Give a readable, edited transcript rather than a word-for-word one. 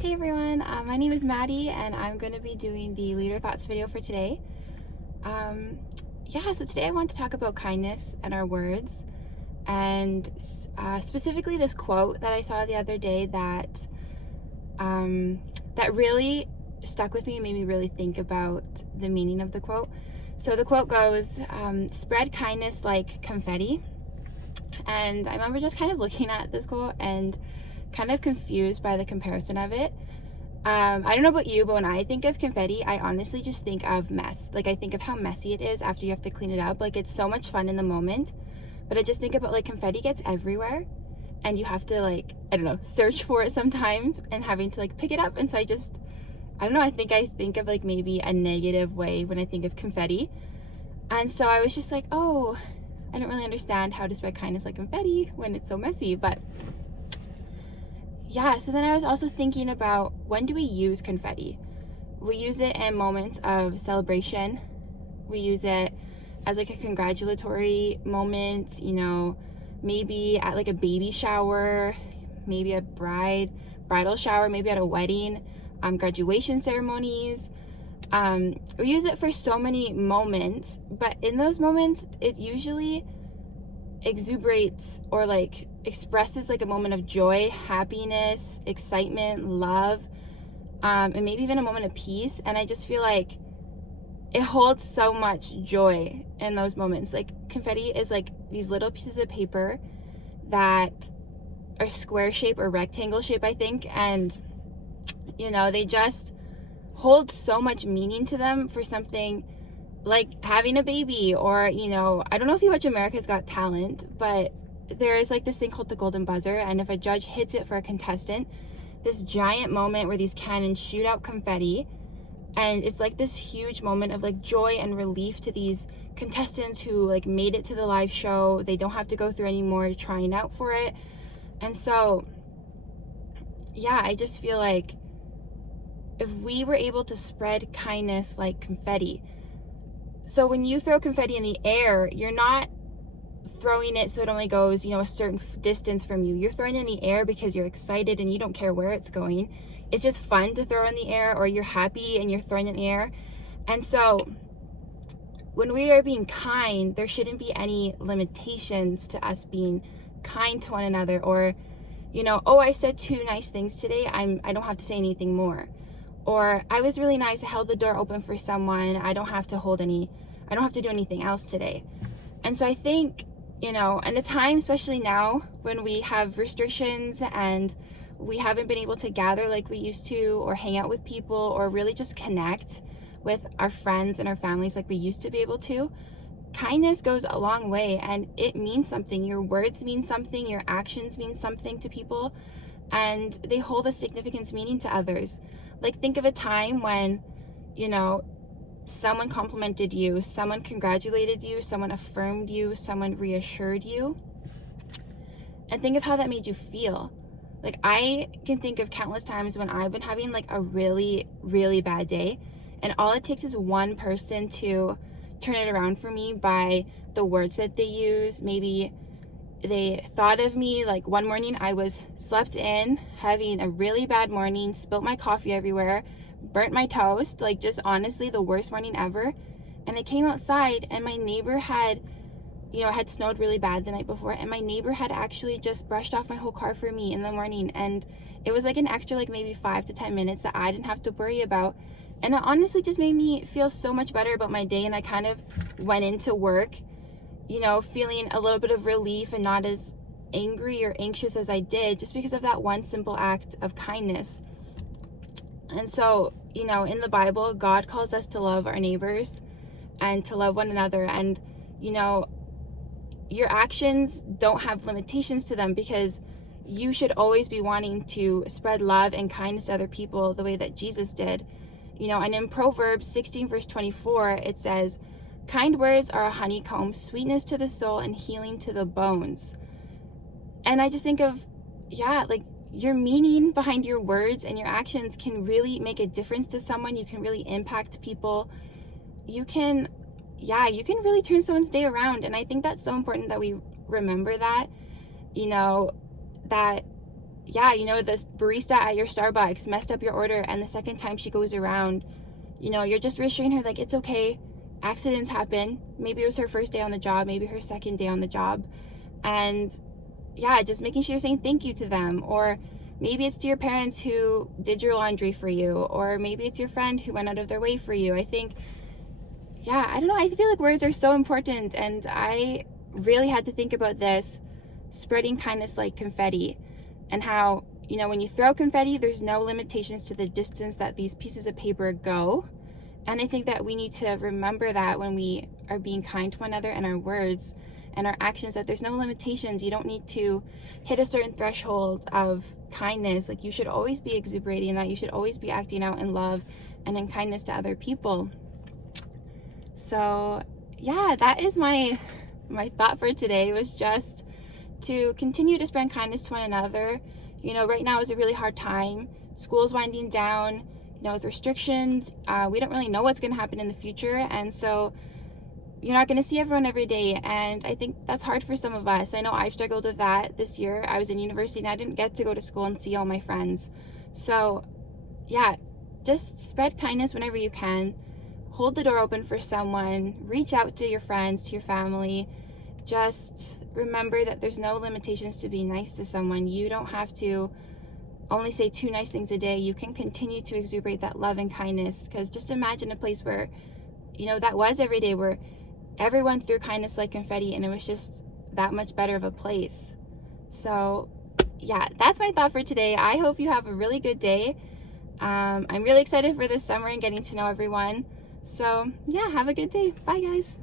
Hey everyone, my name is Maddie and I'm going to be doing the Leader Thoughts video for today. So today I want to talk about kindness and our words, and specifically this quote that I saw the other day that really stuck with me and made me really think about the meaning of the quote. So the quote goes, spread kindness like confetti. And I remember just kind of looking at this quote and kind of confused by the comparison of it. I don't know about you, but when I think of confetti, I honestly just think of mess. Like, I think of how messy it is after you have to clean it up. Like, it's so much fun in the moment, but I just think about, like, confetti gets everywhere and you have to, like, I don't know, search for it sometimes and having to, like, pick it up. And so I don't know, I think of, like, maybe a negative way when I think of confetti. And so I was just like, oh, I don't really understand how to spread kindness like confetti when it's so messy. But yeah, so then I was also thinking about, when do we use confetti? We use it in moments of celebration. We use it as like a congratulatory moment, maybe at like a baby shower, maybe a bridal shower, maybe at a wedding, graduation ceremonies. We use it for so many moments, but in those moments, it usually exuberates or like expresses like a moment of joy, happiness, excitement, love, and maybe even a moment of peace. And I just feel like it holds so much joy in those moments. Like, confetti is like these little pieces of paper that are square shape or rectangle shape, I think, and they just hold so much meaning to them for something like having a baby, or I don't know if you watch America's Got Talent, but there is like this thing called the golden buzzer, and if a judge hits it for a contestant, this giant moment where these cannons shoot out confetti, and it's like this huge moment of like joy and relief to these contestants who like made it to the live show. They don't have to go through any more trying out for it. And so I just feel like if we were able to spread kindness like confetti. So when you throw confetti in the air, you're not throwing it so it only goes, a certain distance from you. You're throwing it in the air because you're excited and you don't care where it's going. It's just fun to throw in the air, or you're happy and you're throwing it in the air. And so when we are being kind, there shouldn't be any limitations to us being kind to one another, or, oh, I said 2 nice things today, I don't have to say anything more. Or I was really nice, I held the door open for someone, I don't have to do anything else today. And so I think, in a time, especially now, when we have restrictions and we haven't been able to gather like we used to, or hang out with people, or really just connect with our friends and our families like we used to be able to, kindness goes a long way, and it means something. Your words mean something, your actions mean something to people, and they hold a significant meaning to others. Like, think of a time when, someone complimented you, someone congratulated you, someone affirmed you, someone reassured you. And think of how that made you feel. Like, I can think of countless times when I've been having like a really, really bad day, and all it takes is one person to turn it around for me by the words that they use. Maybe they thought of me. Like, one morning I was slept in, having a really bad morning, spilt my coffee everywhere, burnt my toast, like just honestly the worst morning ever. And I came outside, and my neighbor had, it had snowed really bad the night before, and my neighbor had actually just brushed off my whole car for me in the morning. And it was like an extra like maybe 5 to 10 minutes that I didn't have to worry about. And it honestly just made me feel so much better about my day. And I kind of went into work, feeling a little bit of relief and not as angry or anxious as I did, just because of that one simple act of kindness. And so, in the Bible, God calls us to love our neighbors and to love one another. And, your actions don't have limitations to them, because you should always be wanting to spread love and kindness to other people the way that Jesus did. And in Proverbs 16 verse 24, it says, kind words are a honeycomb, sweetness to the soul and healing to the bones. And I just think of, like, your meaning behind your words and your actions can really make a difference to someone. You can really impact people. You can really turn someone's day around. And I think that's so important that we remember that, that yeah, you know, this barista at your Starbucks messed up your order, and the second time she goes around, you know, you're just reassuring her, like, it's okay. Accidents happen. Maybe it was her first day on the job, maybe her second day on the job. And yeah, just making sure you're saying thank you to them. Or maybe it's to your parents who did your laundry for you, or maybe it's your friend who went out of their way for you. I think, yeah, I don't know. I feel like words are so important, and I really had to think about this, spreading kindness like confetti, and how, you know, when you throw confetti, there's no limitations to the distance that these pieces of paper go. And I think that we need to remember that when we are being kind to one another, and our words and our actions, that there's no limitations. You don't need to hit a certain threshold of kindness. Like, you should always be exuberating that. You should always be acting out in love and in kindness to other people. So yeah, that is my thought for today, was just to continue to spread kindness to one another. You know, right now is a really hard time. School's winding down, you know, with restrictions. We don't really know what's going to happen in the future, and so you're not going to see everyone every day, and I think that's hard for some of us. I know I've struggled with that this year. I was in university and I didn't get to go to school and see all my friends. So yeah, just spread kindness whenever you can. Hold the door open for someone. Reach out to your friends, to your family. Just remember that there's no limitations to be nice to someone. You don't have to only say 2 nice things a day. You can continue to exuberate that love and kindness, because just imagine a place where, you know, that was every day, where everyone threw kindness like confetti, and it was just that much better of a place. So yeah, that's my thought for today. I hope you have a really good day. I'm really excited for this summer and getting to know everyone. So yeah, have a good day. Bye guys.